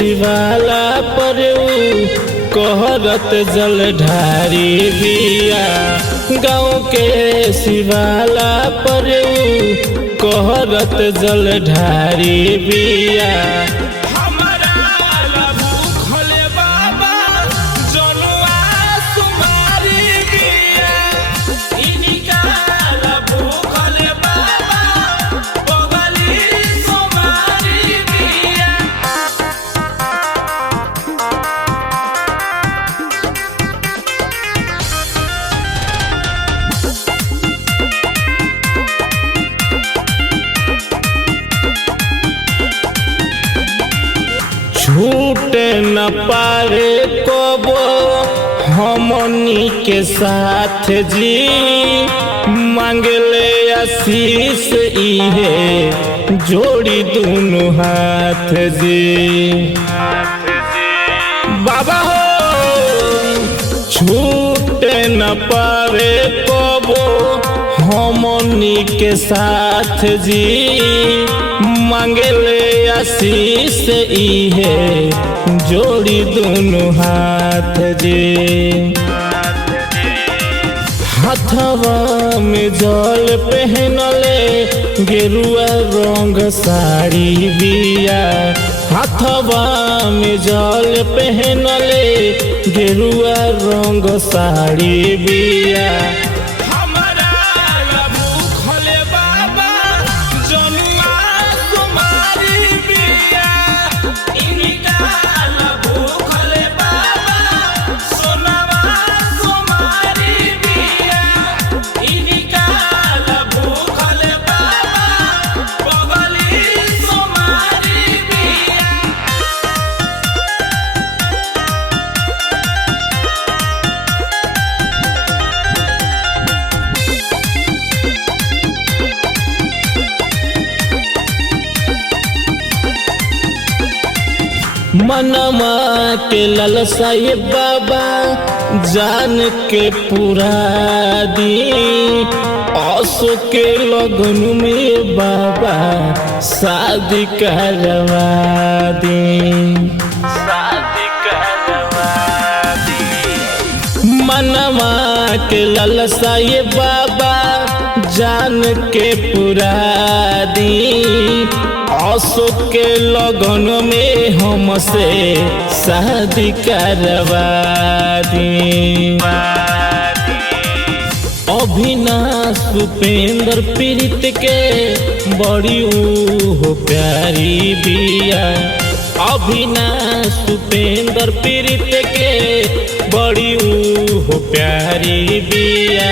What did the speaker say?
शिवाला पर कहरत जल ढारी बिया। गाँव के शिवाला पर कहरत जल ढारी बिया। छूटे न पारे कबो हमनी के साथ जी। मांगले आशीष इहे जोड़ी दोनों हाथ जी। बाबा हो छूटे न पारे कबो हमनी के साथ जी। मांगले आशीष इहे जोड़ी दोनों हाथ जी। हाथवा में जल पहनले गेरुआ रंग साड़ी बिया। हाथवा में जल पहनले गेरुआ रंग साड़ी बिया। मनमा के ललसा ये बाबा जान के पूरा दी। आसो के लगन में बाबा शादी करवा दी। शादी करवा दी। मनमा के ललसा ये बाबा जान के पूरा दी। आसो के लगन में हमसे शादी करवा दी। अभिनाश उपेंद्र पीड़ित के बड़ी हो प्यारी बिया। अभिनाश उपेंद्र पीड़ित के बड़ी हो प्यारी बिया।